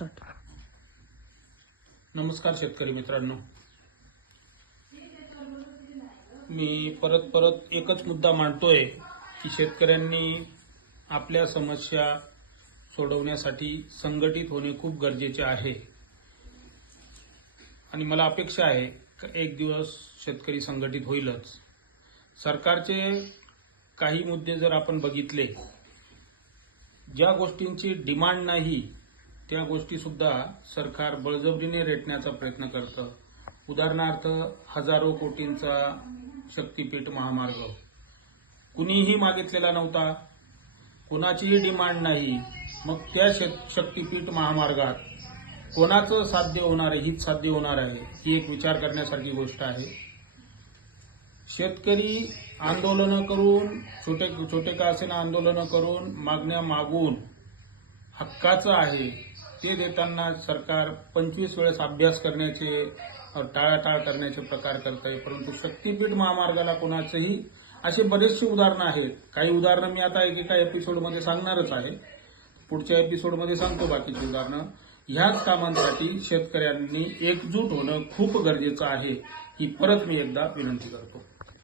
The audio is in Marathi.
स्टार्ट. नमस्कार शेतकरी मित्रांनो, मी परत एकच मुद्दा मांडतोय की शेतकऱ्यांनी आपल्या समस्या सोडवण्यासाठी संघटित होणे खूप गरजेचे आहे आणि मला अपेक्षा आहे की एक दिवस शेतकरी संघटित होईलच. सरकारचे काही मुद्दे जर आपण बघितले, ज्या गोष्टींची डिमांड नाही त्या गोष्टी सुद्धा सरकार बळजबरीने रेटण्याचा प्रयत्न करतं. उदाहरणार्थ, हजारो कोटींचा शक्तीपीठ महामार्ग कुणीही मागितलेला नव्हता, कुणाचीही डिमांड नाही. मग त्या शक्तीपीठ महामार्गात कोणाचं साध्य होणार आहे, हित साध्य होणार आहे, ही एक विचार करण्यासारखी गोष्ट आहे. शेतकरी आंदोलनं करून, छोटे का असेना आंदोलनं करून, मागण्या मागून हक्काचं आहे ते देताना सरकार 25 वेळेस अभ्यास करण्याचे, टाळाटाळ करण्याचे प्रकार करत आहे. परंतु शक्तीपीठ महामार्गाला कोणाचंही, असे बरेचसे उदाहरणं आहेत. काही उदाहरणं मी आता एकेका एपिसोडमध्ये सांगणारच आहे, पुढच्या एपिसोडमध्ये सांगतो बाकीची उदाहरणं. ह्याच कामांसाठी शेतकऱ्यांनी एकजूट होणं खूप गरजेचं आहे, ही परत मी एकदा विनंती करतो.